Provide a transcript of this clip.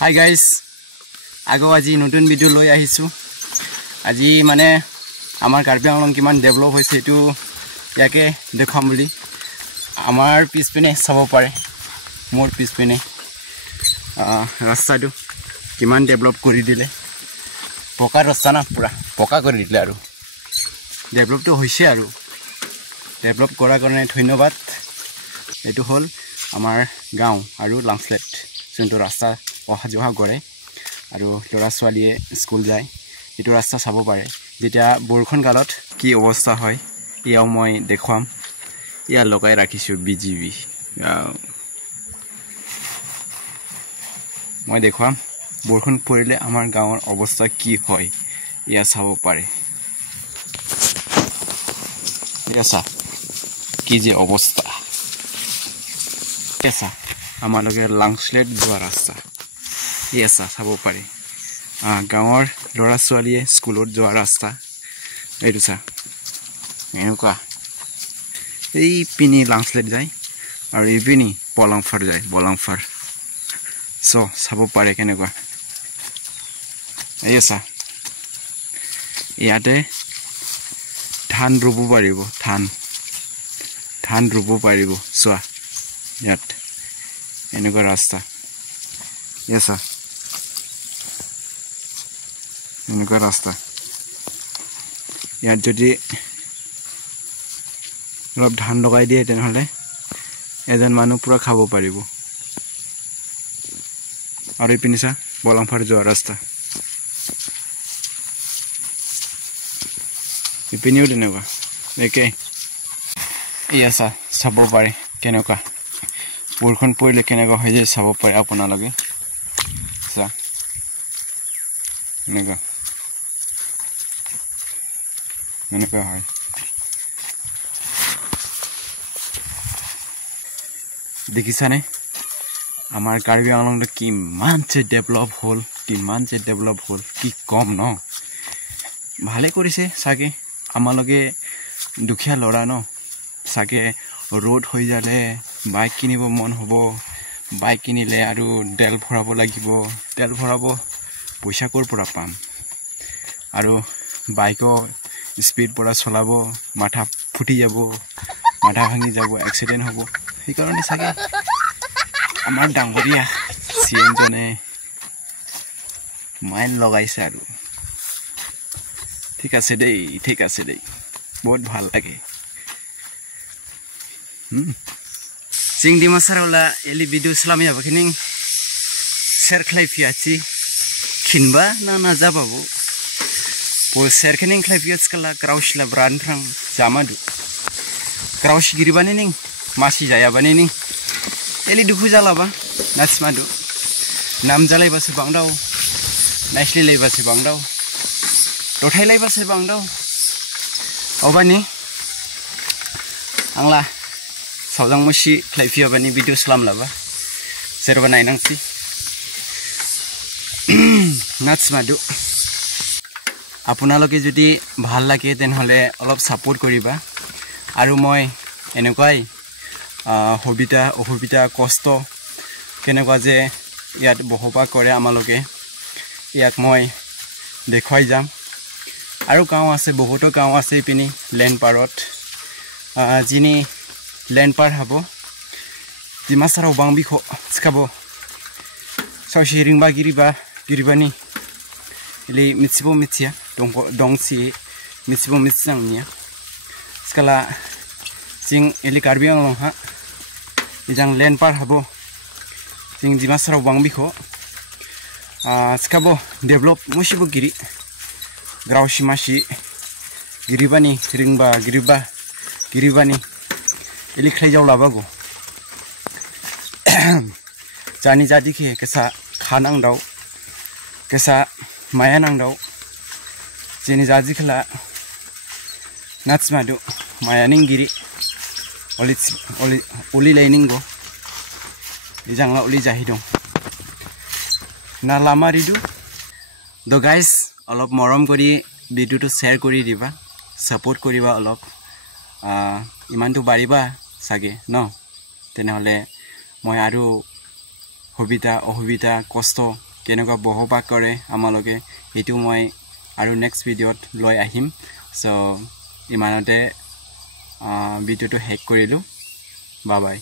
Hi guys, ago আজি নতুন video লৈ আহিছো আজি মানে আমাৰ কাৰ্বি আংলং কিমান ডেভেলপ হৈছে এটো ইয়াকে দেখাম বুলি আমাৰ পিছপিনে চাব পাৰে মোৰ পিছপিনে ৰাস্তাটো কিমান ডেভেলপ কৰি দিলে পকা ৰাস্তা না পুৰা পকা কৰি দিলে আৰু ডেভেলপটো হৈছে আৰু ডেভেলপ কৰাৰ কাৰণে ধন্যবাদ এটো হল আমাৰ গাঁও আৰু লাংছলেট যোনটো ৰাস্তা অহা যোৱা কৰে আৰু লৰা ছোৱালীয়ে স্কুল যায় এটো ৰাস্তা চাব পাৰে যেতিয়া বৰখন কালত কি অৱস্থা হয় ইয়াও মই দেখুৱাম ইয়া লগাই ৰাখিছো বিজিবি মই দেখুৱাম বৰখন পৰিলে আমাৰ গাঁৱৰ অৱস্থা কি হয় ইয়া চাব পাৰে ইয়াছা কি যে অৱস্থা কেসা আমালগে লাংছলেট যোৱা ৰাস্তা ইয়াছা চাব পাৰে গাঁৱৰ লৰা ছোৱালীয়ে স্কুলত যোৱা ৰাস্তা এইটো চা এনেকুৱা এই পিনি লাংছলেট যায় আৰু এই পিনি বলাংফাৰ যায় বলাংফাৰ সো চাব পাৰে কেনেকুৱা এইছা ইয়াতে ধান ৰুব পাৰিব ধান ৰুব পাৰিব চোৱা ইয়াত এনেকুৱা ৰাস্তা ইয়াছা এনেকুৱা ৰাস্তা ইয়াত যদি অলপ ধান লগাই দিয়ে তেনেহলে এজন মানুহ পুৰা খাব পাৰিব আৰু এই পিনিছা বলাংফাৰ যোৱা ৰাস্তা ইপিনিও তেনেকুৱা একে ইয়াছা চাব পাৰে কেনেকুৱা বৰখন পৰিলে কেনেকুৱা হৈ যায় চাব পাৰে আপোনালোকে চা এনেকুৱা হয় দেখিছানে আমাৰ কাৰ্বি আংলংটো কিমান যে ডেভেলপ হ'ল কি কম ন ভালে কৰিছে চাগে আমালোকে দুখীয়া ল'ৰা ন চাগে ৰোড হৈ যালে বাইক কিনিব মন হ'ব বাইক কিনিলে আৰু তেল ভৰাব লাগিব তেল ভৰাব পইচা কৰ পৰা পাম আৰু বাইকৰ স্পীড পৰা চলাব মাথা ফুটি যাব মাথা ভাঙি যাব এক্সিডেন্ট হ'ব সেইকাৰণে চাগে আমাৰ ডাঙৰীয়া চিএম জনে মাইল লগাইছে আৰু ঠিক আছে দেই বহুত ভাল লাগে Sing di masalah eli video selamanya begini share klip fiaci kinba na zababu po share kening klip fiaci kala crouch la brand rang zamadu crouch giri bani ning masih jaya bani ning eli duku jala ba nasmadu nam jalai basi bangdau naisli lai basi bangdau rothai lai basi bangdau obani angla Saudang musi klipia bani video selam laba serba nainang si nats madu আপোনালোকে যদি ভাল লাগে তেনেহলে অলপ support করিবা আৰু মই এনেকুৱাই অসুবিধা কষ্ট কেনেকুৱা যে ইয়াত বহবা কৰে আমালোকে ইয়াক মই দেখুৱাই যাম আৰু গাঁও আছে বহুতো গাঁও আছে পিনি লেন পাৰত যিনি লেন পাৰ হব জিমাসারাও বাংবিখো স্কাবো সশি রিংবা গিরিবানি এলি মিছিবো মিছিয়া দংসি मिथिबो मिथिनांनिया स्काला जिं एलि कार्बि आंलं हा इजां लेन पार हाबो जिं दिमासाराव बांबिखो स्काबो डेभलप मुसिबो गिरि ग्रावसि मासि गिरिबानि रिंबा गिरिबानि एलि ख्लाइजाव लाबागो जानि जादिखे केसा खानां दाव केसा माया नांदाव जेनि जाजिखला नाचमादु मायानिंगिरि ओली लाइनिंगो इजांला ओली जाहिदों ना लामारिदु द गाइस अलप मरम करि भिडिओটো शेयर करि दिबा सपोर्ट करिबा अलप इमानটো बारिबा सागे न तेनहले মই আৰু অসুবিধা কষ্ট কেনেকুৱা বহবাস কৰে আমালোকে এইটো মই আৰু নেক্সট ভিডিঅ'ত লৈ আহিম সো ইমানতে ভিডিঅ'টো শেষ কৰিলোঁ বাই বাই